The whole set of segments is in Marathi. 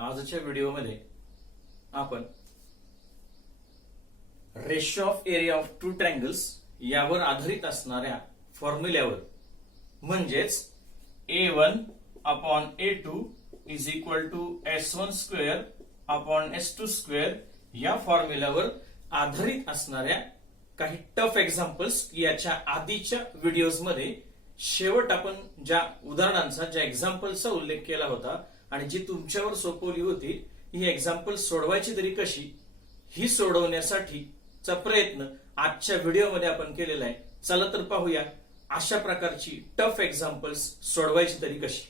आजच्या व्हिडिओमध्ये आपण ratio of area of two triangles यावर आधारित असणाऱ्या फॉर्म्युल्यावर म्हणजेच A1 upon A2 is equal to S1 square upon S2 square या फॉर्म्युल्यावर आधारित असणाऱ्या काही टफ एक्झाम्पल्स याच्या आधीच्या व्हिडिओजमध्ये शेवट आपण ज्या उदाहरणांचा ज्या एक्झाम्पल्सचा उल्लेख केला होता आणि जी तुमच्यावर सोपवली होती ही एक्झाम्पल सोडवायची तरी कशी ही सोडवण्यासाठीचा प्रयत्न आजच्या व्हिडिओमध्ये आपण केलेला आहे. चला तर पाहूया अशा प्रकारची टफ एक्झाम्पल्स सोडवायची तरी कशी.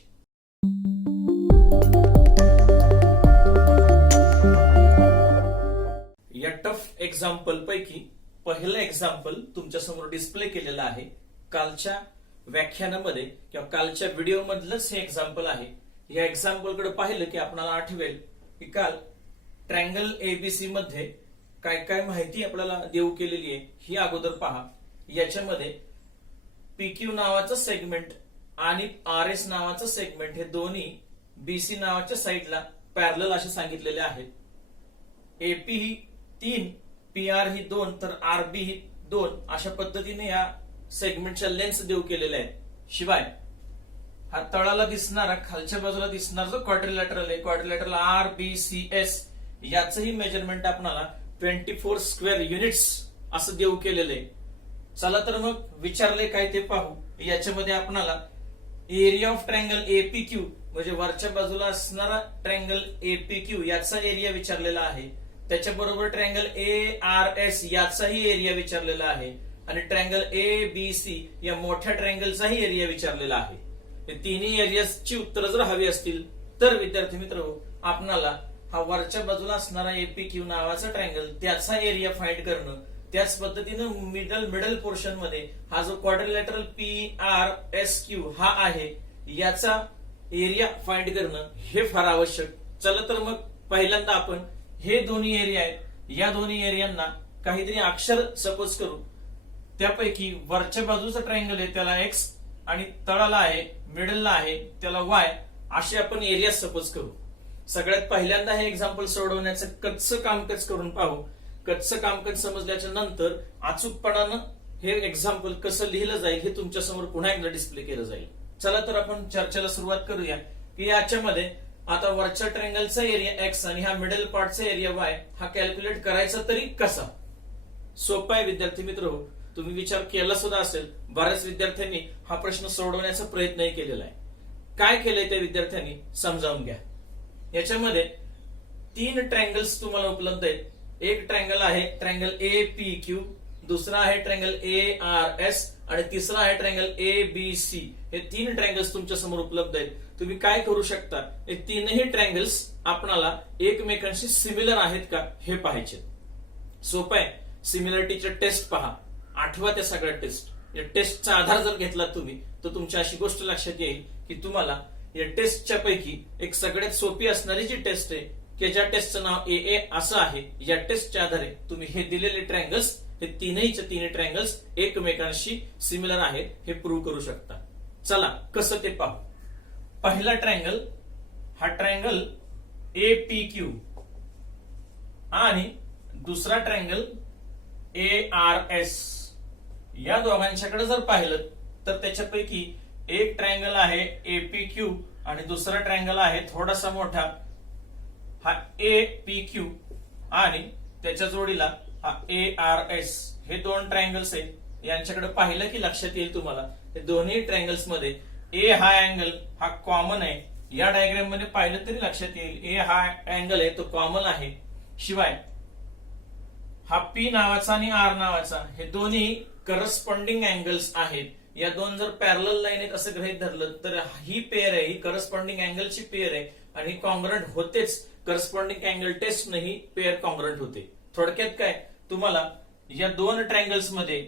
या टफ एक्झाम्पल पैकी पहिलं एक्झाम्पल तुमच्या समोर डिस्प्ले केलेलं आहे. कालच्या व्याख्यानामध्ये किंवा कालच्या व्हिडिओ मधलंच हे एक्झाम्पल आहे. या एक्झाम्पल कडे पाहिलं की आपल्याला आठवेल की काल ट्रायंगल एबीसी मध्ये काय काय माहिती आपल्याला देऊ केलेली आहे ही अगोदर पहा. याच्यामध्ये पीक्यू नावाचं सेगमेंट आणि आर एस नावाचं सेगमेंट हे दोन्ही बीसी नावाच्या साईडला पॅरलल असे सांगितलेले आहेत. एपी ही 3, पीआर ही 2 तर आरबी ही 2 अशा पद्धतीने या सेगमेंटच्या लेन्थ देऊ केलेल्या आहेत. शिवाय हा तळाला दिसणारा खालच्या बाजूला दिसणारा जो क्वाड्रिलॅटरल आहे quadrilateral R B C S याचंही मेजरमेंट आपल्याला 24 स्क्वेअर युनिट्स असं देऊ केलेलं आहे. चला तर मग विचारले काय ते पाहू. याच्यामध्ये आपल्याला एरिया ऑफ ट्रायंगल एपीक्यू म्हणजे वरच्या बाजूला असणारा ट्रायंगल एपीक्यू याचा एरिया विचारलेला आहे. त्याच्याबरोबर ट्रायंगल ए आर एस याचाही एरिया विचारलेला आहे आणि ट्रायंगल ए बी सी या मोठ्या ट्रायंगलचाही एरिया विचारलेला आहे. हे तिन्ही एरियाची उत्तरं जर हवी असतील तर विद्यार्थी मित्र आपणाला हा वरच्या बाजूला असणारा एपीक्यू नावाचा ट्रायंगल त्याचा एरिया फाइंड करणं, त्याच पद्धतीनं मिडल पोर्शन मध्ये हा जो quadrilateral P R S Q हा आहे याचा एरिया फाइंड करणं हे फार आवश्यक. चला तर मग पहिल्यांदा आपण हे दोन्ही एरिया आहेत या दोन्ही एरियांना काहीतरी अक्षर सपोज करू. त्यापैकी वरच्या बाजूचा ट्रायंगल आहे त्याला एक्स आणि तळाला आहे मिडलला आहे त्याला वाय असे आपण एरिया सपोज करू. सगळ्यात पहिल्यांदा हे एक्झाम्पल सोडवण्याचं कच्चं कामकाज करून पाहू. कच्चं कामकाज समजल्याच्या नंतर अचूकपणानं हे एक्झाम्पल कसं लिहिलं जाईल हे तुमच्या समोर पुन्हा एकदा डिस्प्ले केलं जाईल. चला तर आपण चर्चेला सुरुवात करूया की याच्यामध्ये आता वरच्या ट्रायंगलचा एरिया एक्स आणि हा मिडल पार्टचा एरिया वाय हा कॅल्क्युलेट करायचा तरी कसा. सोपा आहे विद्यार्थी मित्र. तुम्ही विचार केला सुद्धा असेल. बऱ्याच विद्यार्थ्यांनी हा प्रश्न सोडवण्याचा प्रयत्नही केलेला आहे. काय केलंय त्या विद्यार्थ्यांनी समजावून घ्या. याच्यामध्ये 3 ट्रायंगल्स तुम्हाला उपलब्ध आहेत. एक ट्रायंगल आहे ट्रायंगल ए पी क्यू, दुसरा आहे ट्रायंगल ए आर एस आणि तिसरा आहे ट्रायंगल ए बी सी. हे 3 ट्रायंगल्स तुमच्या समोर उपलब्ध आहेत. तुम्ही काय करू शकता हे तीनही ट्रायंगल्स आपणाला एकमेकांशी सिमिलर आहेत का हे पाहायचे. सोपं आहे. सिमिलरिटीचे टेस्ट पहा. आठवा त्या सगळ्या टेस्ट. या टेस्टचा आधार जर घेतला तुम्ही तर तुमच्या अशी गोष्ट लक्षात येईल की तुम्हाला या टेस्टच्या पैकी एक सगळ्यात सोपी असणारी जी टेस्ट आहे की ज्या टेस्टचं नाव ए असं आहे या टेस्टच्या आधारे तुम्ही हे दिलेले ट्रायंगल्स हे तीनही ट्रायंगल्स एकमेकांशी सिमिलर आहेत हे प्रूव्ह करू शकता. चला कसं ते पाहू. पहिला ट्रायंगल हा ट्रायंगल ए पी क्यू आणि दुसरा ट्रायंगल ए आर एस या दोघांच्याकडे जर पाहिलं तर त्याच्यापैकी एक ट्रायंगल आहे एपीक्यू आणि दुसरा ट्रायंगल आहे थोडासा मोठा हा ए पी क्यू आणि त्याच्या जोडीला हा ए आर एस. हे 2 ट्रायंगल्स आहेत. यांच्याकडे पाहिलं की लक्षात येईल तुम्हाला हे दोन्ही ट्रायंगल्स मध्ये ए हा अँगल हा कॉमन आहे. या डायग्राम मध्ये पाहिलं तरी लक्षात येईल ए हा अँगल आहे तो कॉमन आहे. शिवाय हा पी नावाचा आणि आर नावाचा हे दोन्ही करस्पॉन्डिंग अँगल्स आहेत. या 2 जर पॅरलल लाईन आहेत असं गृहीत धरलं तर ही पेअर आहे ही करस्पॉन्डिंग अँगलची पेअर आहे आणि कॉन्ग्रंट होतेच. करस्पॉन्डिंग अँगल टेस्ट नाही पेअर कॉन्ग्रंट होते. थोडक्यात काय तुम्हाला या 2 ट्रायंगल्स मध्ये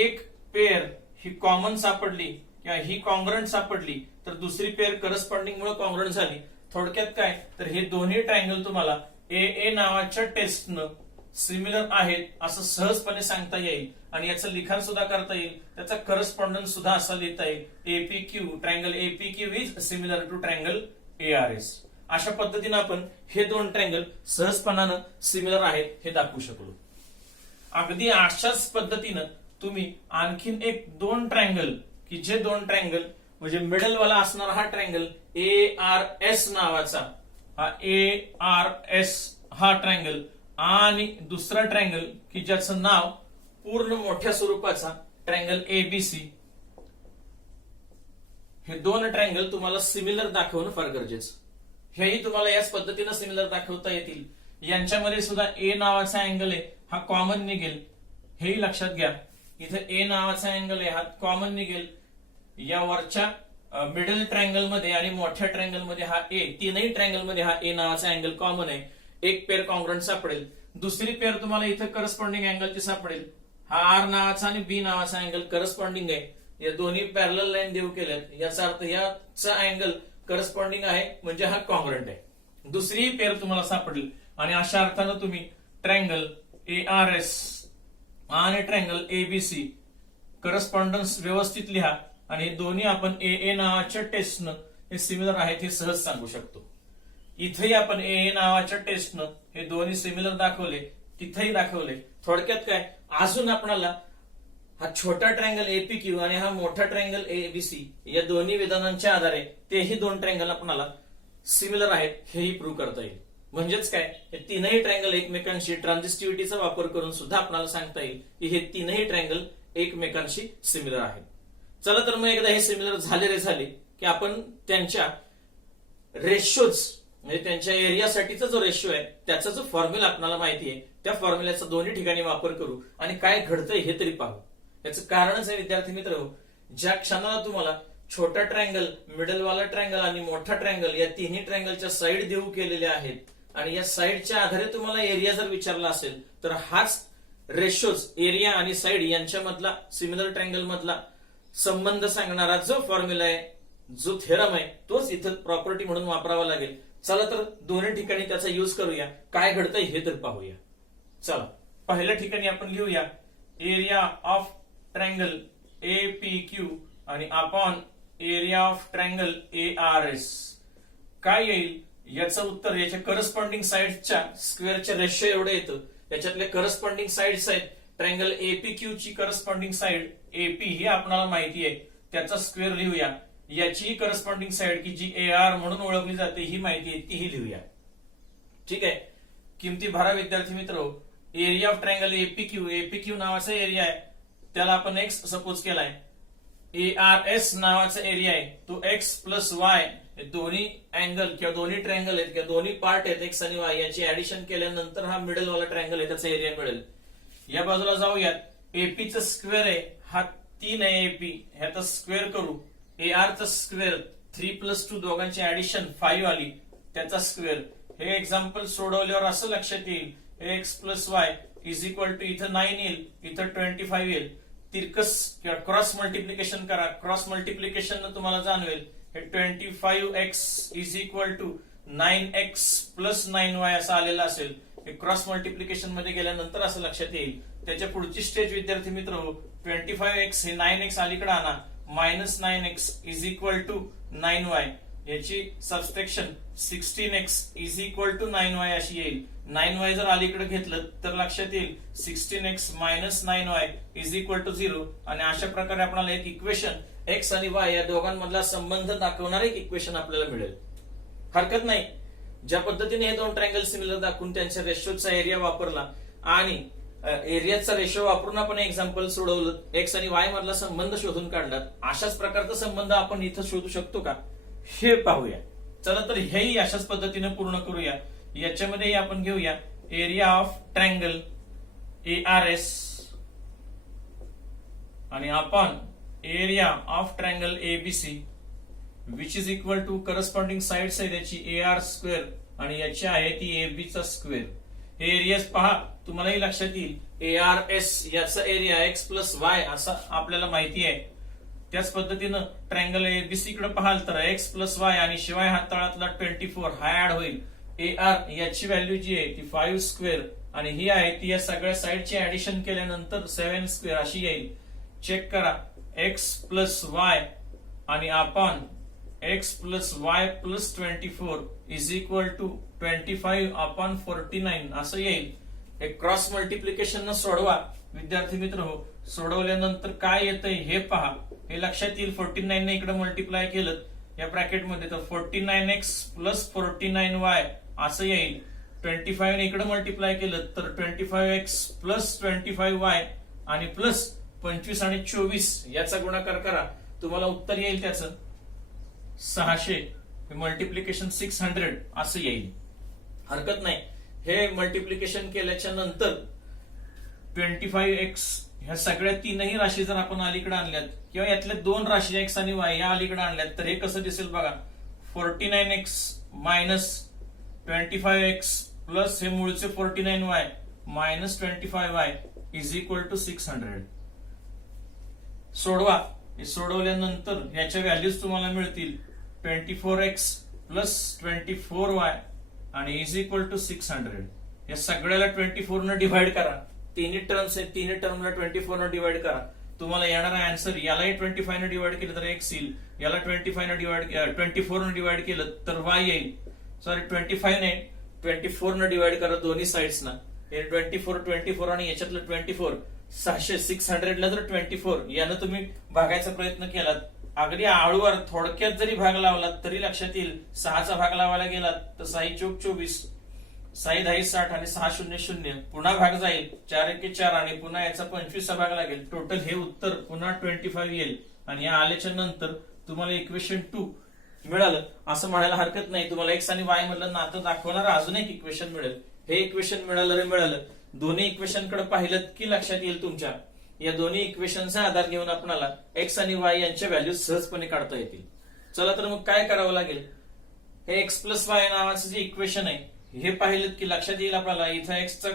एक पेअर ही कॉमन सापडली किंवा ही कॉन्ग्रंट सापडली तर दुसरी पेअर करस्पॉन्डिंग मुळे कॉन्ग्रंट झाली. थोडक्यात काय तर हे दोन्ही ट्रायंगल तुम्हाला ए नावाच्या टेस्टनं सिमिलर आहेत असं सहजपणे सांगता येईल आणि याचं लिखाण सुद्धा करता येईल. त्याचा करस्पॉन्डन्स सुद्धा असा लिहिता येईल APQ triangle APQ is similar to triangle ARS. अशा पद्धतीने आपण हे दोन ट्रँगल सहजपणानं सिमिलर आहेत हे दाखवू शकलो. अगदी अशाच पद्धतीनं तुम्ही आणखीन एक दोन ट्रँगल की जे दोन ट्रँगल म्हणजे मिडल वाला असणारा हा ट्रँगल ARS नावाचा हा ARS हा ट्रँगल आणि दुसरा ट्रँगल की ज्याचं नाव पूर्ण मोठ्या स्वरूपाचा ट्रँगल ABC, हे दोन ट्रँगल तुम्हाला सिमिलर दाखवणं फार गरजेचं. हेही तुम्हाला याच पद्धतीनं सिमिलर दाखवता येतील. यांच्यामध्ये सुद्धा A नावाचा अँगल आहे हा कॉमन निघेल, हेही लक्षात घ्या. इथे A नावाचा अँगल आहे हा कॉमन निघेल. या वरच्या मिडल ट्रँगल मध्ये आणि मोठ्या ट्रँगल मध्ये हा A, तीनही ट्रँगल मध्ये हा A नावाचा अँगल कॉमन आहे. एक पेअर कॉन्ग्रंट सापडेल. दुसरी पेअर तुम्हाला इथे करस्पॉन्डिंग अँगलची सापडेल. हा R नावाचा आणि B नावाचा अँगल करस्पॉन्डिंग आहे. या दोन्ही पॅरलल लाईन देऊ केल्यात, याचा अर्थ याचा अँगल करस्पॉन्डिंग आहे म्हणजे हा कॉन्ग्रंट आहे. दुसरी पेअर तुम्हाला सापडेल आणि अशा अर्थानं तुम्ही ट्रँगल ARS आणि ट्रँगल ABC करस्पॉन्डन्स व्यवस्थित लिहा आणि हे दोन्ही आपण AA नावाच्या टेस्टनं हे सिमिलर आहेत हे सहज सांगू शकतो. इथेही आपण AA नावाच्या टेस्टनं हे दोन्ही सिमिलर दाखवले, तिथेही दाखवले. थोडक्यात काय, अजून आपल्याला हा छोटा ट्रँगल APQ आणि हा मोठा ट्रँगल ABC या दोन्ही विधानांच्या आधारे तेही दोन ट्रँगल आपल्याला सिमिलर आहेत हेही प्रूव्ह करता येईल. म्हणजेच काय, हे तीनही ट्रँगल एकमेकांशी ट्रान्झिस्टिव्हिटीचा वापर करून सुद्धा आपल्याला सांगता येईल की हे तीनही ट्रँगल एकमेकांशी सिमिलर आहेत. चला तर मग एकदा हे सिमिलर झाले की आपण त्यांच्या रेशोज म्हणजे त्यांच्या एरियासाठीचा जो रेशो आहे त्याचा जो फॉर्म्युला आपल्याला माहिती आहे त्या फॉर्म्युल्याचा दोन्ही ठिकाणी वापर करू आणि काय घडतंय हे तरी पाहू. याचं कारणच आहे विद्यार्थी मित्र, ज्या क्षणाला तुम्हाला छोटा ट्रँगल, मिडलवाला ट्रँगल आणि मोठा ट्रँगल या तिन्ही ट्रँगलच्या साईड देऊ केलेल्या आहेत आणि या साईडच्या आधारे तुम्हाला एरिया जर विचारला असेल तर हाच रेशोज एरिया आणि साईड यांच्यामधला सिमिलर ट्रँगल मधला संबंध सांगणारा जो फॉर्म्युला आहे, जो थेरम आहे, तोच इथं प्रॉपर्टी म्हणून वापरावा लागेल. चला तर दोन्ही ठिकाणी त्याचा युज करूया, काय घडतंय हे तर पाहूया. चला पहिल्या ठिकाणी आपण लिहूया एरिया ऑफ ट्रँगल APQ आणि upon area of triangle ARS. काय येईल याचं उत्तर याच्या करस्पॉन्डिंग साइड्सच्या स्क्वेअरच्या रेशो एवढं येतं. याच्यातले करस्पॉन्डिंग साइड्स आहेत ट्रँगल APQ ची करस्पॉन्डिंग साइड AP ही आपल्याला माहिती आहे, त्याचा स्क्वेअर लिहूया. याची करस्पॉन्डिंग साइड की जी AR म्हणून ओळखली जाते ही माहिती आहे तीही लिहूया. ठीक आहे, किमती भरा विद्यार्थी मित्र. एरिया ऑफ ट्रँगल APQ नावाचा एरिया आहे, त्याला आपण X सपोज केलाय. ARS नावाचा एरिया आहे तो X प्लस Y, दोन्ही अँगल किंवा दोन्ही ट्रँगल आहेत किंवा दोन्ही पार्ट आहेत X आणि Y याची ऍडिशन केल्यानंतर हा मिडल वाला ट्रँगल आहे त्याचा एरिया मिळेल. या बाजूला जाऊयात. AP चा स्क्वेअर आहे हा 3 आहे AP, ह्याचा स्क्वेअर करू. AR चा स्क्वेअर 3 प्लस 2 दोघांची ऍडिशन 5 आली, त्याचा स्क्वेअर. हे एक्झाम्पल सोडवल्यावर असं लक्षात येईल X plus Y is equal to इथं 9 येईल, इथं 25 येईल. तिरकस किंवा क्रॉस मल्टिप्लिकेशन करा, क्रॉस मल्टिप्लिकेशन तुम्हाला जाणवेल हे 25x is equal to 9x plus 9y असं आलेलं असेल. हे क्रॉस मल्टिप्लिकेशन मध्ये गेल्यानंतर असं लक्षात येईल. त्याच्या पुढची स्टेज विद्यार्थी मित्र, 25x हे 9x अलीकडे आणा, minus 9x is equal to 9y. याची subtraction 16x is equal to 9y अशी येईल. 9y जर अलीकडे घेतलं तर लक्षात येईल 16x minus 9y is equal to 0. आणि अशा प्रकारे आपल्याला एक इक्वेशन x आणि y या दोघांमधला संबंध दाखवणारे एक इक्वेशन आपल्याला मिळेल. हरकत नाही, ज्या पद्धतीने हे दोन ट्रँगल सिमिलर दाखवून त्यांच्या रेशोचा एरिया वापरला आणि एरियाचा रेशो वापरून आपण एक्झाम्पल सोडवलं, एक्स आणि वाय मधला संबंध शोधून काढला. अशाच प्रकारचा संबंध आपण इथं शोधू शकतो का हे पाहूया. चला तर हेही अशाच पद्धतीने पूर्ण करूया. याच्यामध्ये आपण घेऊया एरिया ऑफ ट्रँगल ARS आणि आपण area of triangle ABC which is equal to corresponding sides आहे त्याची AR स्क्वेअर आणि याची आहे ती AB चा स्क्वेअर. हे एरियाज पहा, तुम्हालाही लक्षात येईल ARS याचा एरिया X प्लस Y असा आपल्याला माहिती आहे. त्याच पद्धतीनं ट्रँगल ABC कडे पाहाल तर X प्लस Y आणि शिवाय हा तळातला 24 हा ऍड होईल. AR याची व्हॅल्यू जी आहे ती 5 स्क्वेअर आणि ही आहे ती या सगळ्या साइडची ऍडिशन केल्यानंतर 7 स्क्वेअर अशी येईल. चेक करा, X प्लस Y आणि आपण X plus Y plus 24 is equal to 25/49 असं येईल. हे क्रॉस मल्टिप्लिकेशन न सोडवा विद्यार्थी मित्र हो. सोडवल्यानंतर काय येतंय हे पहा. हे लक्षात येईल. 49 ने इकडे मल्टिप्लाय केलं या ब्रॅकेटमध्ये तर 49x प्लस 49y असं येईल. 25 ने इकडे मल्टिप्लाय केलं तर 25x प्लस 25y आणि प्लस 25 आणि 24 याचा गुणाकार करा. तुम्हाला उत्तर येईल त्याचं 600. मल्टिप्लिकेशन 600 असं येईल. हरकत नाही. हे मल्टिप्लिकेशन केल्याच्या नंतर 25x ह्या सगळ्या तीनही राशी जर आपण अलीकडे आणल्यात किंवा यातल्या दोन राशी एक्स आणि वाय या अलीकडे आणल्यात तर हे कसं दिसेल बघा. 49x मायनस 25x प्लस हे मूळचे 49y minus 25y is equal to 600. सोडवा. हे सोडवल्यानंतर याच्या व्हॅल्यूज तुम्हाला मिळतील 24x प्लस 24y आणि इज इक्वल टू 600. या सगळ्याला 24 न डिव्हाइड करा. तिन्ही टर्म्स आहेत. तिन्ही टर्मला 24 न डिव्हाइड करा. तुम्हाला येणारा आन्सर यालाही 25 न डिव्हाइड केलं तर x येईल. याला 24 न डिव्हाइड केलं तर y येईल. सॉरी 25 ने 24 न डिव्हाइड करा दोन्ही साइड्स ना. हे 24 आणि याच्यातलं 24 600 ला जर 24 यानं तुम्ही भागायचा प्रयत्न केलात अगदी आळूवर थोडक्यात जरी भाग लावलात तरी लक्षात येईल. 6चा भाग लावायला गेलात तर 6 चोक 24 6 10 60 आणि 6 0 0 पुन्हा भाग जाईल 4 1 4 आणि पुन्हा याचा 25चा भाग लागेल. टोटल हे उत्तर पुन्हा 25 येईल आणि या आल्याच्या नंतर तुम्हाला इक्वेशन 2 मिळालं असं म्हणायला हरकत नाही. तुम्हाला एक्स आणि वाय मधलं नातं दाखवणारं अजून एक इक्वेशन मिळेल. हे इक्वेशन मिळालं. दोन्ही इक्वेशन कडे पाहिलं की लक्षात येईल तुमच्या या दोन्ही इक्वेशनचा आधार घेऊन आपल्याला एक्स आणि वाय यांच्या व्हॅल्यू सहजपणे काढता येतील. चला तर मग काय करावं लागेल. हे एक्स प्लस वाय नावाचं जे इक्वेशन आहे हे पाहिलं की लक्षात येईल आपल्याला. इथं एक्सचा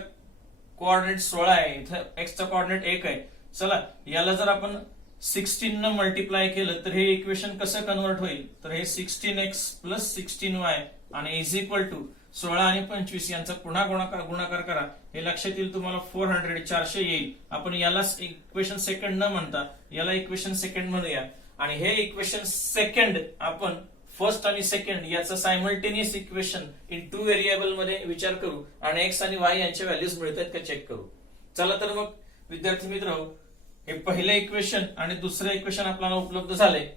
कोऑर्डिनेट 16 आहे. इथं एक्सचा कोऑर्डिनेट 1 आहे. चला याला जर आपण 16 न मल्टिप्लाय केलं तर हे इक्वेशन कसं कन्वर्ट होईल तर हे 16x प्लस 16y आणि इज इक्वल टू 16 आणि 25 यांचा पुन्हा गुणाकार करा. हे लक्षात येईल तुम्हाला 400 येईल. आपण याला इक्वेशन सेकंड न म्हणता याला इक्वेशन सेकंड म्हणूया आणि हे इक्वेशन सेकंड आपण फर्स्ट आणि सेकंड याचा सायमल्टेनियस इक्वेशन इन 2 व्हेरिएबल मध्ये विचार करू आणि एक्स आणि वाय यांच्या व्हॅल्यूज मिळतात का चेक करू. चला तर मग विद्यार्थी मित्र हे पहिलं इक्वेशन आणि दुसरं इक्वेशन आपल्याला उपलब्ध झाले.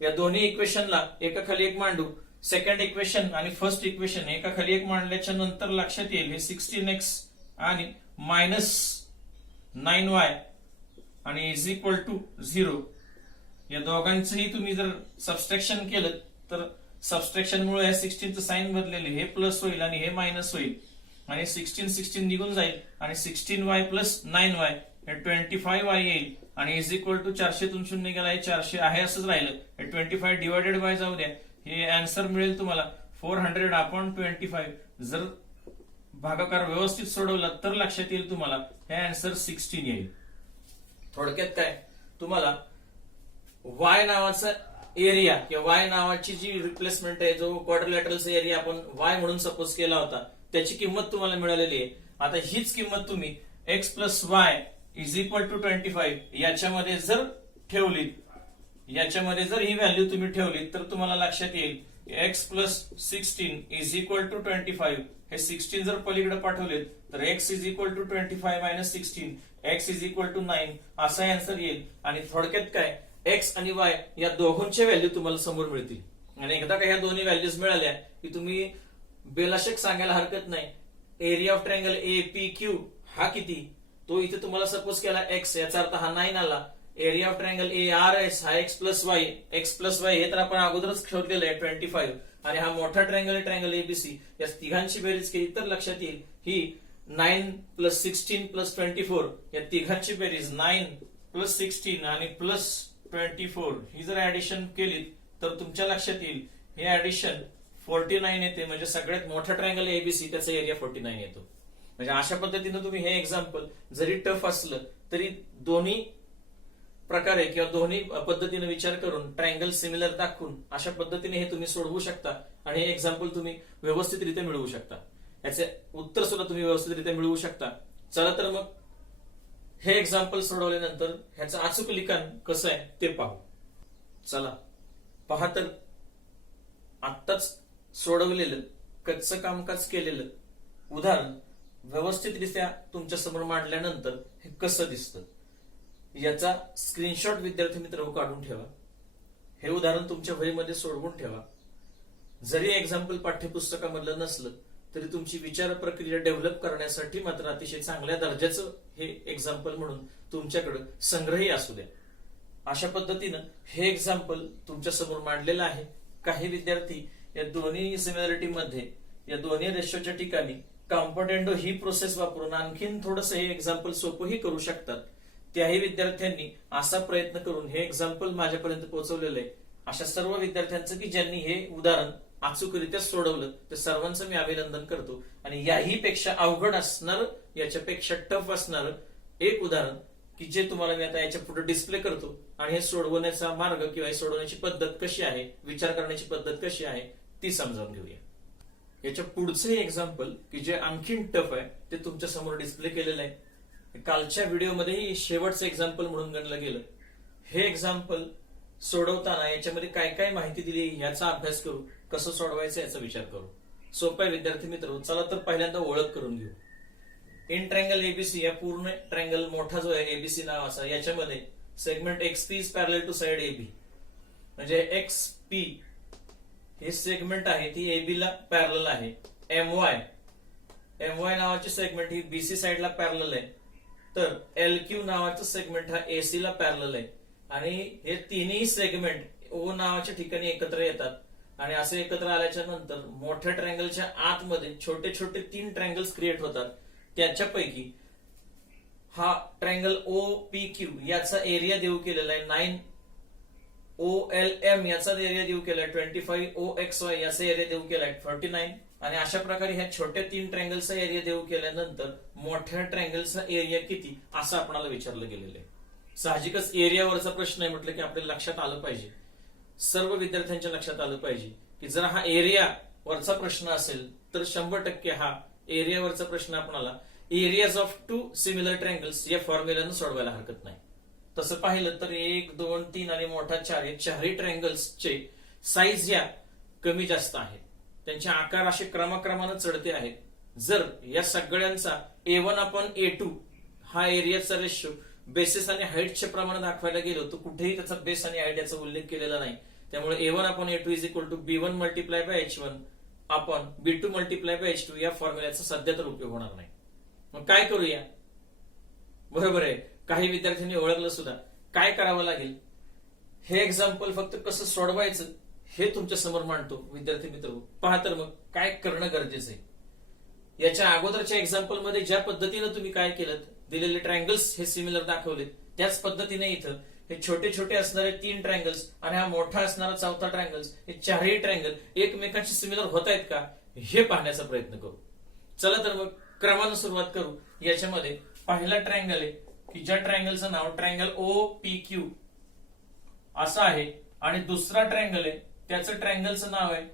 या दोन्ही इक्वेशनला एका खाली एक मांडू. सेकंड इक्वेशन आणि फर्स्ट इक्वेशन एका खाली एक मांडल्याच्या नंतर लक्षात येईल हे 16x आणि मायनस 9y आणि इज इक्वल टू 0 या दोघांचंही तुम्ही जर सबस्ट्रॅक्शन केलं तर सबस्ट्रॅक्शन मुळे या 16चं साइन बदलेले हे प्लस होईल आणि हे मायनस होईल आणि 16 निघून जाईल आणि 16y प्लस 9y हे 25y येईल आणि इज इक्वल टू 400 तून 0 गेला हे 400 आहे असंच राहिलं. हे 25 डिवायडेड बाय जाऊ द्या. हे आन्सर मिळेल तुम्हाला 400/25. जर भागाकार व्यवस्थित सोडवला तर लक्षात येईल तुम्हाला हे आन्सर 16 येईल. थोडक्यात काय तुम्हाला वाय नावाचा एरिया किंवा वाय नावाची जी रिप्लेसमेंट आहे जो क्वाड्रिलॅटरलचा एरिया आपण वाय म्हणून सपोज केला होता त्याची किंमत तुम्हाला मिळालेली आहे. आता हीच किंमत तुम्ही X plus Y is equal to 25 याच्यामध्ये जर ठेवली याच्यामध्ये जर ही व्हॅल्यू तुम्ही ठेवली तर तुम्हाला लक्षात येईल X plus 16 is equal to 25. हे 16 जर पलीकडे पाठवले तर X is equal to 25 minus 16 X is equal to 9 असा आन्सर येईल. आणि थोडक्यात काय एक्स आणि वाय या दोघांच्या व्हॅल्यू तुम्हाला समोर मिळतील. आणि एकदा का ह्या दोन्ही व्हॅल्यूज मिळाल्या की तुम्ही बेलाशक सांगायला हरकत नाही एरिया ऑफ ट्रायंगल APQ हा किती तो इथे तुम्हाला सपोज केला एक्स याचा अर्थ हा 9 आला. एरिया ऑफ ट्रायंगल ARS हा एक्स प्लस वाय हे तर आपण अगोदरच शोधलेलं आहे 25 आणि हा मोठा ट्रायंगल ABC या तिघांची बेरीज केली तर लक्षात येईल ही 9 प्लस 16 प्लस 24 या तिघांची बेरीज 9 प्लस 16 आणि प्लस 24 ही जर ऍडिशन केली तर तुमच्या लक्षात येईल हे ऍडिशन 49 येते. म्हणजे सगळ्यात मोठा ट्रायंगल ABC त्याचा एरिया 49 येतो. म्हणजे अशा पद्धतीने तुम्ही हे एक्झाम्पल जरी टफ असलं तरी दोन्ही प्रकारे किंवा दोन्ही पद्धतीने विचार करून ट्रायंगल सिमिलर दाखवून अशा पद्धतीने हे तुम्ही सोडवू शकता आणि हे एक्झाम्पल तुम्ही व्यवस्थितरित्या मिळवू शकता. याचे उत्तर सुद्धा तुम्ही व्यवस्थितरित्या मिळवू शकता. चला तर मग हे एक्झाम्पल सोडवल्यानंतर ह्याचं अचूक लिखाण कसं आहे ते पाहू. चला पहा तर आत्ताच सोडवलेलं कच्चं कामकाज केलेलं उदाहरण व्यवस्थितरित्या तुमच्या समोर मांडल्यानंतर हे कसं दिसतं याचा स्क्रीनशॉट विद्यार्थी मित्र काढून ठेवा. हे उदाहरण तुमच्या वहीमध्ये सोडवून ठेवा. जरी एक्झाम्पल पाठ्यपुस्तकामधलं नसलं तरी तुमची विचार प्रक्रिया डेव्हलप करण्यासाठी मात्र अतिशय चांगल्या दर्जाचं हे एक्झाम्पल म्हणून तुमच्याकडे संग्रही असू द्या. अशा पद्धतीनं हे एक्झाम्पल तुमच्या समोर मांडलेलं आहे. काही विद्यार्थी या दोन्ही सिमिलरिटी मध्ये या दोन्ही रेशोच्या ठिकाणी कॉम्पोटेंडो ही प्रोसेस वापरून आणखीन थोडंसं हे एक्झाम्पल सोपंही करू शकतात. त्याही विद्यार्थ्यांनी असा प्रयत्न करून हे एक्झाम्पल माझ्यापर्यंत पोहोचवलेलं आहे. अशा सर्व विद्यार्थ्यांचं की ज्यांनी हे उदाहरण अचूकरित्या सोडवलं ते सर्वांचं मी अभिनंदन करतो. आणि याही पेक्षा अवघड असणार, याच्यापेक्षा टफ असणार एक उदाहरण की जे तुम्हाला मी आता याच्या पुढे डिस्प्ले करतो आणि हे सोडवण्याचा मार्ग किंवा हे सोडवण्याची पद्धत कशी आहे, विचार करण्याची पद्धत कशी आहे ती समजावून घेऊया. याच्या पुढचे एक्झाम्पल की जे आणखीन टफ आहे ते तुमच्या समोर डिस्प्ले केलेलं आहे. कालच्या व्हिडिओमध्येही शेवटचं एक्झाम्पल म्हणून गणलं गेलं. हे एक्झाम्पल सोडवताना याच्यामध्ये काय काय माहिती दिली याचा अभ्यास करू, कसं सोडवायचं याचा विचार करू. सोपा आहे विद्यार्थी मित्र. चला तर पहिल्यांदा ओळख करून घेऊ. इन ट्रँगल एबीसी या पूर्ण ट्रँगल मोठा जो आहे एबीसी नावाचा, याच्यामध्ये segment X P is parallel to side AB. म्हणजे एक्स पी हे सेगमेंट आहे ती एबी ला पॅरलल आहे. एम वाय नावाची सेगमेंट ही बीसी साइडला पॅरलल आहे. तर एल क्यू नावाचं सेगमेंट हा एसी ला पॅरलल आहे. आणि हे तिन्ही सेगमेंट ओ नावाच्या ठिकाणी एकत्र येतात. आणि असे एकत्र आल्याच्या नंतर मोठ्या ट्रँगलच्या आतमध्ये छोटे छोटे 3 ट्रँगल्स क्रिएट होतात. त्याच्यापैकी हा ट्रँगल ओ पी क्यू याचा एरिया देऊ केलेला आहे 9. OLM याचा एरिया देऊ केलाय 25. OXY याचा एरिया देऊ केलाय 49. आणि अशा प्रकारे ह्या छोट्या 3 ट्रँगलचा एरिया देऊ केल्यानंतर मोठ्या ट्रँगलचा एरिया किती असं आपल्याला विचारलं गेलेलं आहे. साहजिकच एरियावरचा प्रश्न आहे म्हटलं की आपल्याला लक्षात आलं पाहिजे, सर्व विद्यार्थ्यांच्या लक्षात आलं पाहिजे की जर हा एरिया वरचा प्रश्न असेल तर 100% हा एरियावरचा प्रश्न आपल्याला एरियाज ऑफ 2 सिमिलर ट्रँगल्स या फॉर्म्युल्यानं सोडवायला हरकत नाही. तसं पाहिलं तर 1, 2, 3 आणि मोठा 4 हे चारही ट्रँगल्सचे साईज या कमी जास्त आहेत. त्यांचे आकार असे क्रमाक्रमानं चढते आहेत. जर या सगळ्यांचा A1/A2 हा एरियाचा रेशो बेसिस आणि हाईटच्या प्रमाणे दाखवायला गेलो तर कुठेही त्याचा बेस आणि हाईट याचा उल्लेख केलेला नाही. त्यामुळे A1/A2 is equal to B1 multiply by H1 आपण B2 मल्टिप्लाय बाय H2 या फॉर्म्युल्याचा सध्या तर उपयोग होणार नाही. मग काय करूया? बरोबर आहे, काही विद्यार्थ्यांनी ओळखलं सुद्धा. काय करावं लागेल? हे एक्झाम्पल फक्त कसं सोडवायचं हे तुमच्या समोर मांडतो विद्यार्थी मित्र. पहा तर मग काय करणं गरजेचं आहे. याच्या अगोदरच्या एक्झाम्पल मध्ये ज्या पद्धतीनं तुम्ही काय केलं, दिलेले ट्रँगल्स हे सिमिलर दाखवले, त्याच पद्धतीने इथं हे छोटे छोटे असणारे 3 ट्रँगल्स आणि हा मोठा असणारा 4था ट्रँगल्स, हे चारही ट्रँगल एकमेकांशी सिमिलर होत आहेत का हे पाहण्याचा प्रयत्न करू. चला तर मग क्रमानं सुरुवात करू. याच्यामध्ये पहिला ट्रँगल आहे की ज्या ट्रँगलचं नाव ट्रँगल OPQ असं आहे. आणि दुसरा ट्रँगल आहे त्याचं ट्रँगलचं नाव आहे,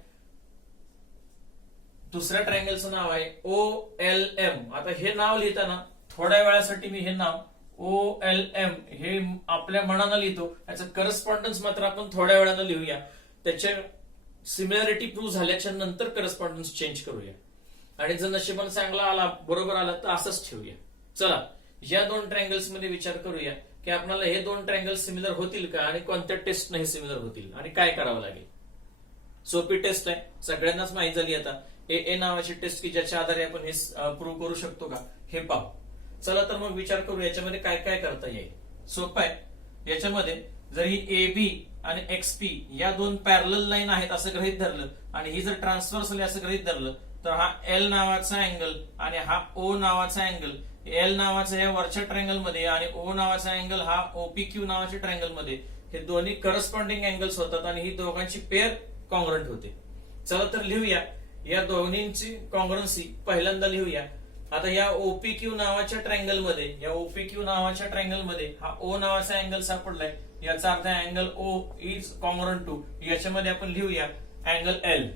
दुसऱ्या ट्रँगलचं नाव आहे OLM. आता हे नाव लिहिताना थोड्या वेळासाठी मी हे नाव OLM हे आपल्या मनानं लिहितो, याचं करस्पॉन्डन्स मात्र आपण थोड्या वेळानं लिहूया. त्याच्या सिमिलरिटी प्रूव्ह झाल्याच्या नंतर करस्पॉन्डन्स चेंज करूया. आणि जर नशिबाने चांगला आला, बरोबर आला तर असंच ठेवूया. चला या 2 ट्रँगल्स मध्ये विचार करूया की आपल्याला हे 2 ट्रँगल्स सिमिलर होतील का आणि कोणत्या टेस्टने हे सिमिलर होतील आणि काय करावं लागेल. सोपी टेस्ट आहे, सगळ्यांनाच माहित झाली. आता ए नावाची टेस्ट की ज्याच्या आधारे आपण हे प्रूव्ह करू शकतो का हे पाहू. चला तर मग विचार करू याच्यामध्ये काय काय करता येईल. सोपं आहे. याच्यामध्ये जर ही AB आणि XP या 2 पॅरलल लाईन आहेत असं गृहीत धरलं आणि ही जर ट्रान्सव्हर्सल असं गृहीत धरलं तर हा L नावाचा अँगल आणि हा O नावाचा अँगल, L नावाचा या वरच्या ट्रँगल मध्ये आणि O नावाचा अँगल हा OPQ नावाच्या ट्रँगल मध्ये, हे दोन्ही करस्पॉन्डिंग अँगल्स होतात आणि ही दोघांची पेअर कॉन्ग्रंट होते. चला तर लिहूया या दोन्हींची कॉन्ग्रन्सी. पहिल्यांदा लिहूया. आता या OPQ नावाच्या ट्रँगल मध्ये, या OPQ नावाच्या ट्रँगल मध्ये हा O नावाचा अँगल सापडलाय. याचा अर्थ angle O is congruent to, याच्यामध्ये आपण लिहूया अँगल L.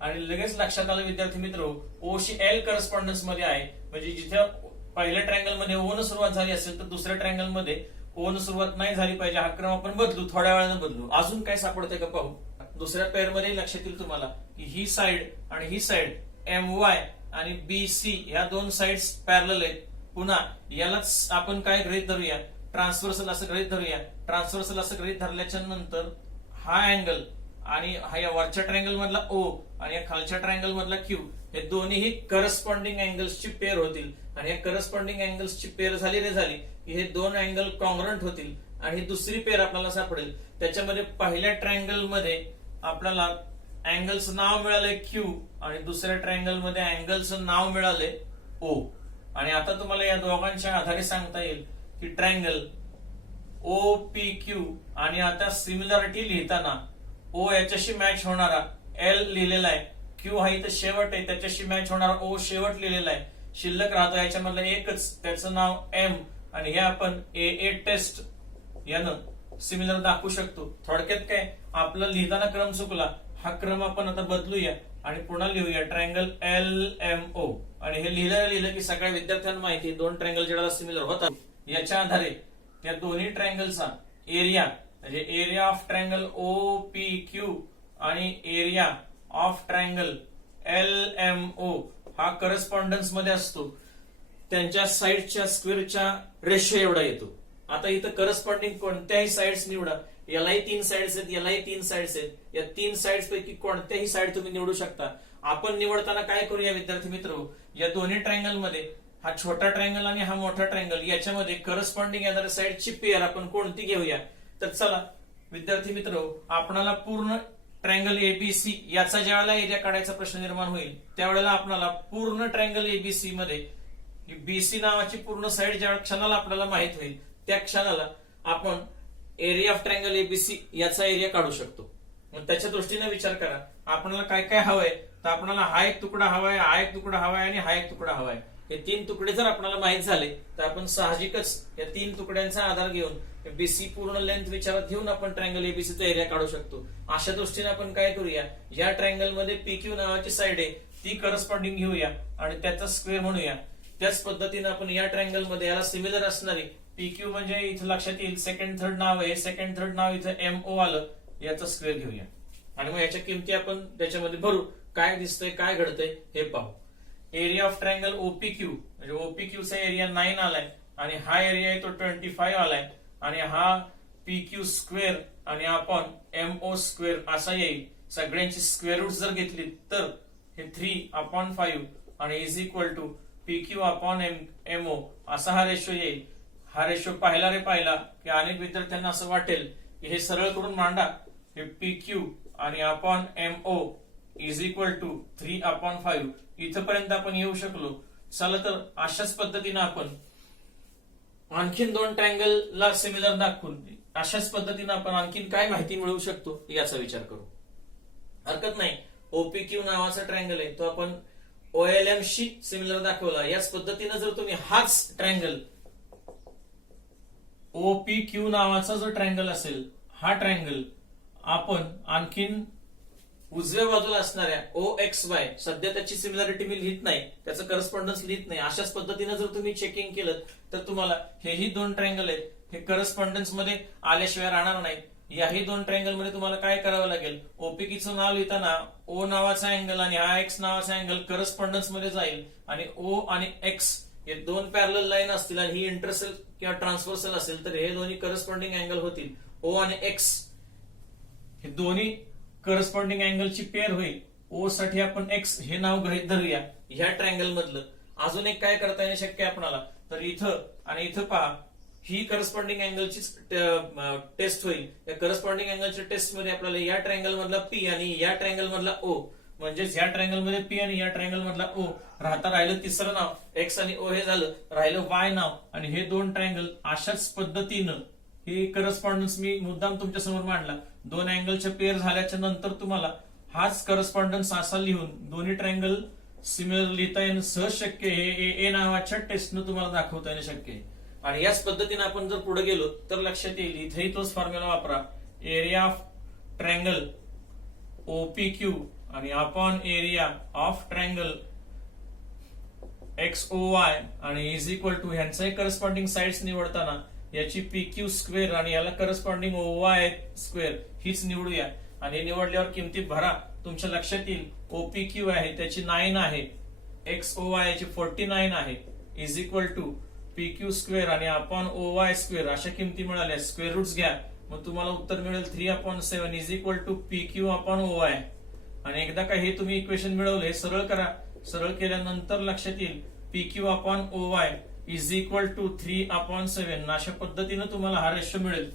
आणि लगेच लक्षात आलं विद्यार्थी मित्र, O शी L करस्पॉन्डन्स मध्ये आहे. म्हणजे जिथे पहिल्या ट्रँगल मध्ये O न सुरुवात झाली असेल तर दुसऱ्या ट्रँगल मध्ये O न सुरुवात नाही झाली पाहिजे. हा क्रम आपण बदलू, थोड्या वेळानं बदलू. अजून काय सापडतंय का पाहू. दुसऱ्या पेअर मध्ये लक्षात येईल तुम्हाला की ही साइड आणि ही साइड MY आणि BC ह्या दोन साइड्स पॅरलल आहेत. पुन्हा यालाच आपण काय गृहीत धरूया, ट्रान्सव्हर्सल असं गृहीत धरूया. ट्रान्सव्हर्सल असं गृहीत धरल्याच्या नंतर हा अँगल आणि हा या वरच्या ट्रायंगल मधला O आणि या खालच्या ट्रायंगल मधला Q हे दोन्ही करस्पॉन्डिंग अँगल्सची पेअर होतील. आणि या करस्पॉन्डिंग अँगल्सची पेअर झाली रे झाली की हे दोन अँगल कॉन्ग्रंट होतील. आणि दुसरी पेअर आपल्याला सापडेल, त्याच्यामध्ये पहिल्या ट्रायंगल मध्ये आपल्याला अँगलचं नाव मिळालंय Q आणि दुसऱ्या ट्रायंगल मध्ये अँगलचं नाव मिळालंय O. आणि आता तुम्हाला या दोघांच्या आधारे सांगता येईल की ट्रायंगल OPQ आणि आता सिमिलरिटी लिहिताना O याच्याशी मॅच होणारा L लिहिलेला आहे, Q हा इथं शेवट आहे त्याच्याशी मॅच होणारा O शेवट लिहिलेला आहे. शिल्लक राहतो याच्यामधलं एकच, त्याचं नाव M आणि हे आपण AA टेस्ट यानं सिमिलर दाखवू शकतो. थोडक्यात काय, आपला लिहिताना क्रम चुकला, हा क्रम आपण आता बदलूया आणि पुन्हा लिहूया ट्रायंगल LMO. आणि हे लिहिलं की सगळ्या विद्यार्थ्यांना माहिती दोन ट्रायंगल ज्याला सिमिलर होतात याच्या आधारे त्या दोन्ही ट्रायंगलचा एरिया म्हणजे एरिया ऑफ ट्रायंगल OPQ आणि एरिया ऑफ ट्रायंगल LMO हा करस्पॉन्डन्स मध्ये असतो. त्यांच्या साइडच्या स्क्वेअरच्या रेशो एवढा येतो. आता इथं करस्पॉन्डिंग कोणत्याही साइड्स निवडा, यालाही 3 साइड्स आहेत, यालाही 3 साइड्स आहेत. या 3 साइड्स पैकी कोणत्याही साइड तुम्ही निवडू शकता. आपण निवडताना काय करूया विद्यार्थी मित्र, या दोन्ही ट्रायंगल मध्ये हा छोटा ट्रायंगल आणि हा मोठा ट्रायंगल याच्यामध्ये करस्पॉन्डिंग अदर साइडची पेअर आपण कोणती घेऊया. तर चला विद्यार्थी मित्र, आपणाला पूर्ण ट्रायंगल ABC याचा ज्यावेळेला एरिया काढायचा प्रश्न निर्माण होईल त्यावेळेला आपल्याला पूर्ण ट्रायंगल ABC मध्ये BC नावाची पूर्ण साइड ज्या क्षणाला आपल्याला माहित होईल त्या क्षणाला आपण एरिया ऑफ ट्रायंगल ABC याचा एरिया काढू शकतो. मग त्याच्या दृष्टीने विचार करा, आपल्याला काय काय हवंय. तर आपल्याला हा एक तुकडा हवाय, हा एक तुकडा हवाय आणि हा एक तुकडा हवाय. हे 3 तुकडे जर आपल्याला माहित झाले तर आपण साहजिकच या 3 तुकड्यांचा आधार घेऊन BC पूर्ण लेंथ विचारात घेऊन आपण ट्रायंगल ABCचा एरिया काढू शकतो. अशा दृष्टीने आपण काय करूया, या ट्रायंगल मध्ये PQ नावाची साइड आहे ती करस्पॉन्डिंग घेऊया आणि त्याचा स्क्वेअर म्हणूया. त्याच पद्धतीने आपण या ट्रायंगल मध्ये याला सिमिलर असणारी PQ म्हणजे इथं लक्षात येईल सेकंड थर्ड नाव आहे, सेकंड थर्ड नाव इथं MO आलं, याचा स्क्वेअर घेऊया आणि मग याच्या किमती आपण त्याच्यामध्ये भरू. काय दिसतंय काय घडतंय हे पाहू. एरिया ऑफ ट्रायंगल OPQ म्हणजे OPQ चा एरिया 9 आलाय आणि हा एरिया आहे तो 25 आलाय आणि हा PQ स्क्वेअर आणि आपण MO स्क्वेअर असा येईल. सगळ्यांची स्क्वेअर रूट जर घेतली तर हे 3/5 आणि is equal to PQ upon MO असा हा रेशो येईल. हा रेशो पाहिला रे पाहिला की अनेक विद्यार्थ्यांना असं वाटेल की हे सरळ करून मांडा, हे PQ आणि upon MO is equal to 3/5 इथपर्यंत आपण येऊ शकलो. चला तर अशाच पद्धतीने आपण आणखीन 2 ट्रायंगलला सिमिलर दाखवून अशाच पद्धतीने आपण आणखीन काय माहिती मिळवू शकतो याचा विचार करू. हरकत नाही, OPQ नावाचा ट्रायंगल आहे तो आपण OLM शी सिमिलर दाखवला. याच पद्धतीने जर तुम्ही हाच ट्रायंगल OPQ नावाचा जो ट्रायंगल असेल हा ट्रायंगल आपण आणखीन उजव्या बाजूला असणाऱ्या OXY सध्या त्याची सिमिलरिटी मी लिहित नाही, त्याचं करस्पॉन्डन्स लिहित नाही. अशाच पद्धतीने जर तुम्ही चेकिंग केलं तर तुम्हाला हेही 2 ट्रायंगल आहेत हे करस्पॉन्डन्स मध्ये आल्याशिवाय राहणार नाहीत. याही 2 ट्रायंगल मध्ये तुम्हाला काय करावं लागेल, OPQचं नाव लिहिताना O नावाचा अँगल आणि हा X नावाचा अँगल करस्पॉन्डन्स मध्ये जाईल आणि O आणि X हे 2 पॅरलल लाईन असतील आणि ही इंटरसेल किंवा ट्रान्सव्हर्सल असेल तर हे दोन्ही करस्पॉन्डिंग अँगल होतील. O आणि X हे दोन्ही करस्पॉन्डिंग अँगलची पेअर होईल. O साठी आपण X हे नाव गृहीत धरूया. ह्या ट्रायंगल मधलं अजून एक काय करता येणं शक्य आहे आपल्याला, तर इथं आणि इथं पहा ही करस्पॉन्डिंग अँगलची टेस्ट होईल. या करस्पॉन्डिंग अँगलच्या टेस्ट मध्ये आपल्याला या ट्रायंगल मधला P आणि या ट्रायंगल मधला O म्हणजेच या ट्रायंगल मध्ये P आणि या ट्रायंगल मधला O राहता राहिलं तिसरं नाव X आणि O हे झालं, राहिलं Y नाव आणि हे 2 ट्रायंगल अशाच पद्धतीनं हे करस्पॉन्डन्स मी मुद्दाम तुमच्या समोर मांडला. 2 अँगलच्या पेअर झाल्याच्या नंतर तुम्हाला हाच करस्पॉन्डन्स असा लिहून दोन्ही ट्रायंगल सिमिलर लिहिता येणं सहज शक्य आहे. हे AA नावाच्या टेस्टनं तुम्हाला दाखवता येणं शक्य आहे. आणि याच पद्धतीने आपण जर पुढे गेलो तर लक्षात येईल इथेही तोच फॉर्म्युला वापरा. एरिया ऑफ ट्रायंगल OPQ आणि upon area of triangle XOY आणि इज इक्वल टू ह्यांचाही करस्पॉन्डिंग साइड्स निवडताना याची PQ स्क्वेअर आणि याला करस्पॉन्डिंग OY स्क्वेअर हीच निवडूया. आणि निवडल्यावर किमती भरा. तुमच्या लक्षात येईल OPQ आहे त्याची 9 आहे, XOY याची 49 आहे, is equal to PQ square आणि अपॉन OY स्क्वेअर अशा किमती मिळाल्या. स्क्वेअर रूट्स घ्या, मग तुम्हाला उत्तर मिळेल 3/7 is equal to PQ upon OY. आणि एकदा का हे तुम्ही इक्वेशन मिळवले सरळ करा. सरळ केल्यानंतर लक्षात येईल PQ upon OY is equal to 3/7. अशा पद्धतीनं तुम्हाला हा रेशो मिळेल.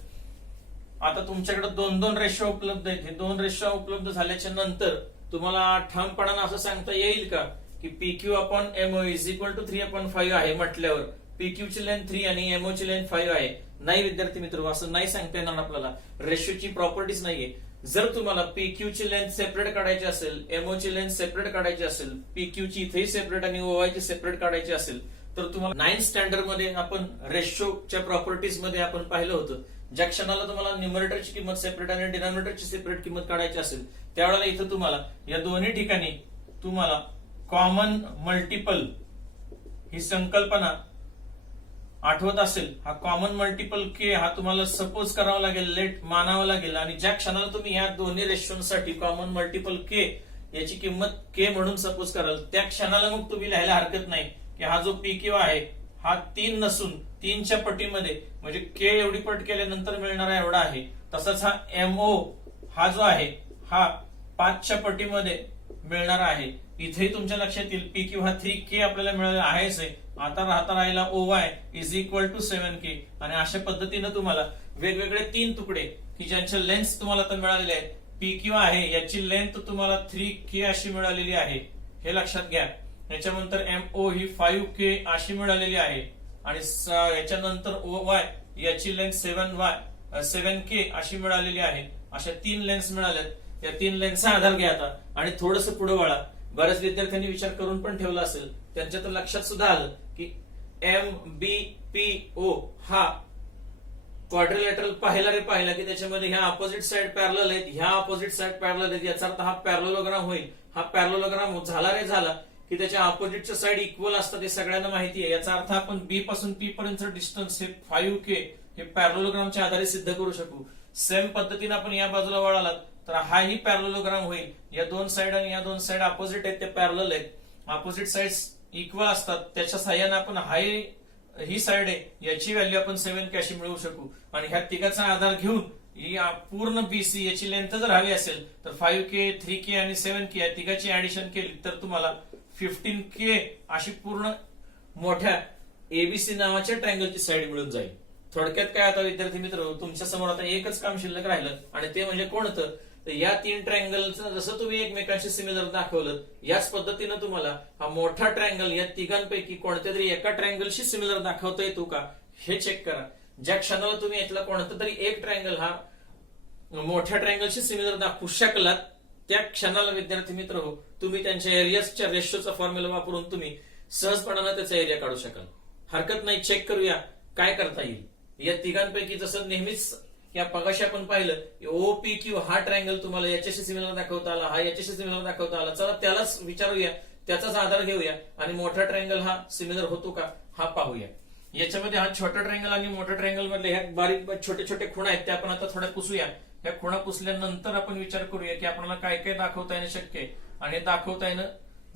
आता तुमच्याकडे दोन रेशो उपलब्ध आहेत. हे 2 रेशो उपलब्ध झाल्याच्या नंतर तुम्हाला ठामपणानं असं सांगता येईल का की PQ upon MO is equal to 3/5 आहे म्हटल्यावर PQ ची लेंथ 3 आणि MO ची लेंथ 5 आहे? नाही विद्यार्थी मित्र, असं नाही सांगता येणार आपल्याला. रेशोची प्रॉपर्टीज नाहीये. जर तुम्हाला PQ ची लेंथ सेपरेट काढायची असेल, MO ची लेंथ सेपरेट काढायची असेल, PQ ची इथेही सेपरेट आणि OY ची सेपरेट काढायची असेल तर तुम्हाला 9th स्टँडर्ड मध्ये आपण रेशोच्या प्रॉपर्टीज मध्ये आपण पाहिलं होतं. ज्या क्षणाला तुम्हाला न्यूमरेटरची किंमत सेपरेट आणि डिनॉमिनेटरची सेपरेट किंमत काढायची असेल त्यावेळेला इथं तुम्हाला या दोन्ही ठिकाणी तुम्हाला कॉमन मल्टिपल ही संकल्पना आठवत असेल. हा कॉमन मल्टिपल K हा तुम्हाला सपोज करावा लागेल, लेट मानावा लागेल. आणि ज्या क्षणाला तुम्ही या दोन्ही रेशोसाठी कॉमन मल्टिपल K याची किंमत K म्हणून सपोज कराल त्या क्षणाला मग तुम्ही लिहायला हरकत नाही की हा जो PQ आहे हा 3 नसून 3च्या पटीमध्ये म्हणजे K एवढी पट केल्यानंतर मिळणारा एवढा आहे. तसंच हा MO हा जो आहे हा 5च्या पटीमध्ये मिळणार आहे. इथेही तुमच्या लक्षात येईल PQ हा 3K आपल्याला मिळाला आहेच आहे. आता राहिला OY is equal to 7K. आणि अशा पद्धतीनं तुम्हाला वेगवेगळे 3 तुकडे की ज्यांच्या लेंथ तुम्हाला आता मिळालेले आहेत. PQ आहे याची लेंथ तुम्हाला 3K अशी मिळालेली आहे, हे लक्षात घ्या. याच्यानंतर MO ही 5K अशी मिळालेली आहे आणि याच्यानंतर OY याची लेंथ 7K अशी मिळालेली आहे. अशा 3 लेन्स मिळाल्यात. या 3 लेन्सचा आधार घ्या आता आणि थोडस पुढे वळा. बऱ्याच विद्यार्थ्यांनी विचार करून पण ठेवला असेल, त्यांच्या तर लक्षात सुद्धा आलं की MBPO हा क्वाड्रिलॅटरल पाहिला की त्याच्यामध्ये ह्या अपोजिट साइड पॅरलल आहेत, ह्या अपोजिट साइड पॅरलल आहेत. याचा अर्थ हा पॅरलोग्राम होईल. हा पॅरलोग्राम झाला की त्याच्या अपोजिटच्या साइड इक्वल असतात हे सगळ्यांना माहिती आहे. याचा अर्थ आपण B पासून P पर्यंत डिस्टन्स हे 5K हे पॅरलोग्रामच्या आधारे सिद्ध करू शकू. सेम पद्धतीने आपण या बाजूला वळालात तर हाही पॅरलोग्राम होईल. या 2 साइड आणि या 2 साइड अपोजिट आहेत, ते पॅरलल आहेत. अपोजिट साइड्स इक्वल असतात, त्याच्या साह्याने आपण ही साइड आहे याची व्हॅल्यू आपण 7K अशी मिळवू शकू. आणि ह्या तिघाचा आधार घेऊन ही पूर्ण BC याची लेंथ जर हवी असेल तर 5K, 3K आणि 7K या तिघाची ऍडिशन केली तर तुम्हाला 15K अशी पूर्ण मोठ्या ABC नावाच्या ट्रायंगलची साइड मिळून जाईल. थोडक्यात काय आता विद्यार्थी मित्र, तुमच्या समोर आता एकच काम शिल्लक राहिलं आणि ते म्हणजे कोणतं, तर या 3 ट्रायंगलचं जसं तुम्ही एकमेकांशी सिमिलर दाखवलं याच पद्धतीनं तुम्हाला हा मोठा ट्रायंगल या तिघांपैकी कोणत्या तरी एका ट्रायंगलशी सिमिलर दाखवता येतो का हे चेक करा. ज्या क्षणाला तुम्ही यातला कोणता तरी एक ट्रायंगल हा मोठ्या ट्रायंगलशी सिमिलर दाखवू शकलात त्या क्षणाला विद्यार्थी मित्र हो तुम्ही त्यांच्या एरियाच्या रेशोचा फॉर्म्युला वापरून तुम्ही सहजपणाने त्याचा एरिया काढू शकाल. हरकत नाही, चेक करूया काय करता येईल. या तिघांपैकी जसं नेहमीच या पगाशी आपण पाहिलं OPQ हा ट्रायंगल तुम्हाला याच्याशी सिमिलर दाखवता आला, हा याच्याशी सिमिलर दाखवता आला. चला त्यालाच विचारूया, त्याचाच आधार घेऊया आणि मोठा ट्रायंगल हा सिमिलर होतो का हा पाहूया. याच्यामध्ये हा छोटा ट्रायंगल आणि मोठा ट्रायंगल मधले ह्या बारीक छोटे छोटे खुणा आहेत त्या आपण आता थोड्या पुसूया. ह्या खुणा पुसल्यानंतर आपण विचार करूया की आपल्याला काय काय दाखवता येणं शक्य आहे आणि दाखवता येणं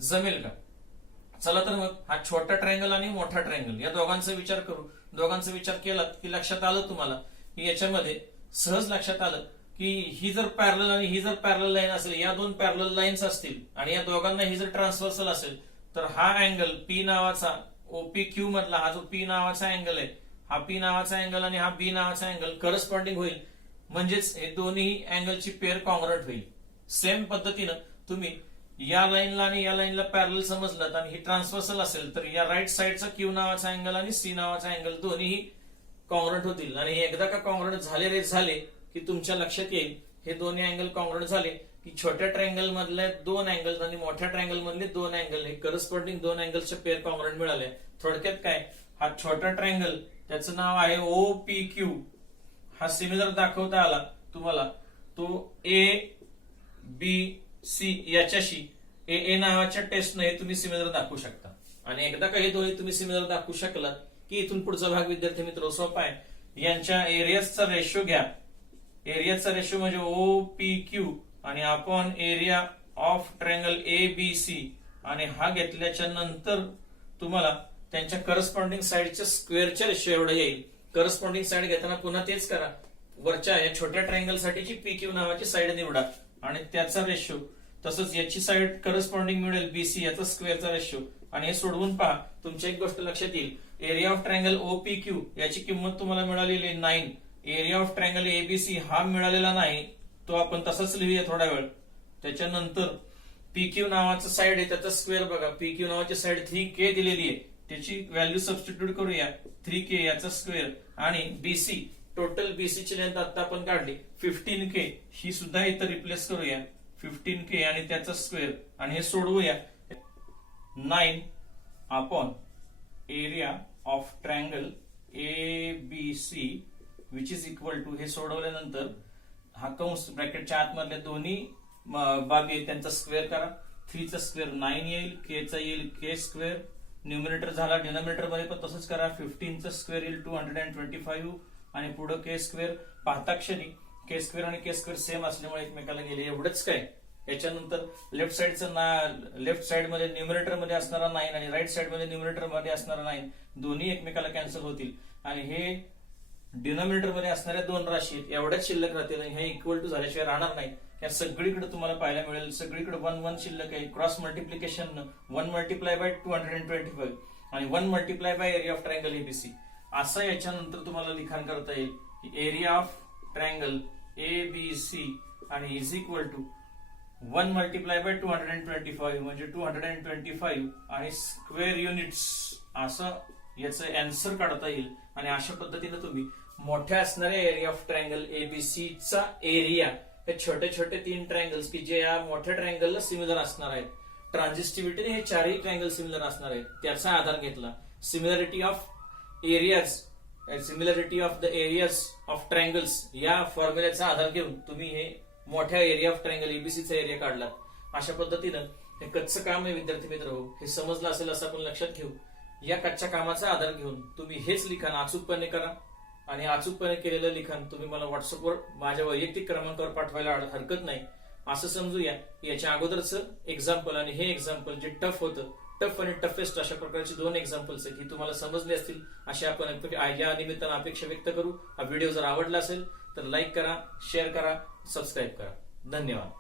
जमेल का. चला तर मग हा छोटा ट्रायंगल आणि मोठा ट्रायंगल या दोघांचा विचार करू. दोघांचा विचार केला की लक्षात आलं तुम्हाला की याच्यामध्ये सहज लक्षात आलं की ही जर पॅरलल आणि ही जर पॅरलल लाईन असेल, या 2 पॅरलल लाईन्स असतील आणि या दोघांना ही जर ट्रान्सव्हर्सल असेल तर हा अँगल P नावाचा OPQ मधला हा जो P नावाचा अँगल आहे, हा P नावाचा अँगल आणि हा B नावाचा अँगल करस्पॉन्डिंग होईल. म्हणजेच हे दोन्ही अँगलची पेअर कॉंग्रंट होईल. सेम पद्धतीनं तुम्ही या लाईनला आणि या लाईनला पॅरलल समजलात आणि ही ट्रान्सव्हर्सल असेल तर या राईट साइडचा Q नावाचा अँगल आणि C नावाचा अँगल दोन्हीही कॉंग्रंट होतील. आणि एकदा का कॉंग्रंट झाले की तुमच्या लक्षात येईल हे दोन्ही अँगल कॉंग्रंट झाले की छोट्या ट्रायंगल मधले 2 अँगल आणि मोठ्या ट्रायंगल मधले 2 अँगल हे करस्पॉन्डिंग 2 अँगलच्या पेअर कॉंग्रंट मिळाले. थोडक्यात काय, हा छोटा ट्रायंगल त्याचं नाव आहे OPQ हा सिमिलर दाखवता आला तुम्हाला तो ABC याच्याशी AA नावाच्या टेस्टने हे तुम्ही सिमिलर दाखवू शकता. आणि एकदा का हे दोन्ही तुम्ही सिमिलर दाखवू शकलात की इथून पुढचा भाग विद्यार्थी मित्र सोपा आहे. यांच्या एरियाजचा रेशो घ्या एरियाचा रेशो म्हणजे OPQ आणि upon area of triangle ABC आणि हा घेतल्याच्या नंतर तुम्हाला त्यांच्या करस्पॉन्डिंग साइडच्या स्क्वेअरच्या रेशो एवढा येईल. करस्पॉन्डिंग साइड घेताना पुन्हा तेच करा, वरच्या या छोट्या ट्रायंगल साठीची PQ नावाची साइड निवडा आणि त्याचा रेशो, तसंच याची साइड करस्पॉन्डिंग मिळेल BC, याचा स्क्वेअरचा रेशो आणि हे सोडवून पहा. तुमच्या एक गोष्ट लक्षात येईल, एरिया ऑफ ट्रायंगल OPQ याची किंमत तुम्हाला मिळालेली 9. एरिया ऑफ ट्रायंगल ABC हा मिळालेला नाही, तो आपण तसाच लिहूया थोडा वेळ. त्याच्यानंतर PQ नावाचा साइड आहे त्याचा स्क्वेअर बघा, PQ नावाची साइड 3K दिलेली आहे, त्याची व्हॅल्यू सबस्टिट्यूट करूया, 3K याचा स्क्वेअर आणि BC, टोटल BC ची लेंथ आता आपण काढली 15K, ही सुद्धा इथं रिप्लेस करूया 15K आणि त्याचा स्क्वेअर आणि हे सोडवूया. 9 upon area of triangle ABC which is equal to, हे सोडवल्यानंतर हा कंस ब्रॅकेटच्या आतमधल्या दोन्ही बाबी त्यांचा स्क्वेअर करा. 3 चा स्क्वेअर 9 येईल, K चा येईल K स्क्वेअर, न्यूमरेटर झाला, डिनॉमिनेटर मध्ये पण तसंच करा. 15 चा स्क्वेअर येईल 225 आणि पुढे K स्क्वेअर. पाहता क्षणी K स्क्वेअर आणि K स्क्वेअर सेम असल्यामुळे एकमेकाला गेले, एवढंच काय. याच्यानंतर लेफ्ट साइड मध्ये न्यूमरेटर मध्ये असणारा 9 आणि राईट साइड मध्ये न्यूमरेटर मध्ये असणारा 9 दोन्ही एकमेकाला कॅन्सल होतील आणि हे डिनॉमिनेटर मध्ये असणाऱ्या 2 राशी आहेत एवढ्याच शिल्लक राहतील आणि हे इक्वल टू झाल्याशिवाय राहणार नाही. या सगळीकडे तुम्हाला पाहायला मिळेल, सगळीकडे 1 1 शिल्लक आहे. क्रॉस मल्टिप्लिकेशन 1 मल्टिप्लाय बाय 225 आणि 1 multiply by area of triangle ABC. असं याच्यानंतर तुम्हाला लिखाण करता येईल, एरिया ऑफ ट्रायंगल ABC आणि is equal to 1 multiply by 225 म्हणजे 225 आणि स्क्वेअर युनिट्स, असं याचं आन्सर काढता येईल. आणि अशा पद्धतीने तुम्ही मोठ्या असणाऱ्या एरिया ऑफ ट्रायंगल ABC चा एरिया, हे छोटे छोटे 3 ट्रायंगल्स की जे या मोठ्या ट्रायंगलला सिमिलर असणार आहेत, ट्रान्झिस्टिव्हिटीने हे 4ही ट्रायंगल सिमिलर असणार आहेत, त्याचा आधार घेतला. Similarity of areas, similarity of the areas of triangles या फॉर्म्युल्याचा आधार घेऊन तुम्ही हे मोठ्या एरिया ऑफ ट्रायंगल ABC चा एरिया काढला. अशा पद्धतीनं हे कच्चं काम आहे विद्यार्थी मित्र हो, हे समजलं असेल असं आपण लक्षात घेऊ. या कच्च्या कामाचा आधार घेऊन तुम्ही हेच लिखाण अचूकपणे करा आणि अचूकपणे केलेलं लिखाण तुम्ही मला व्हॉट्सअपवर माझ्या वैयक्तिक क्रमांकावर पाठवायला हरकत नाही. असं समजूया याच्या अगोदरचं एक्झाम्पल आणि हे एक्झाम्पल जे टफ होतं, टफ आणि टफेस्ट अशा प्रकारची 2 एक्झाम्पल्स आहेत, ही तुम्हाला समजली असतील अशी आपण या निमित्तानं अपेक्षा व्यक्त करू. हा व्हिडिओ जर आवडला असेल तर लाईक करा, शेअर करा, सबस्क्राईब करा. धन्यवाद.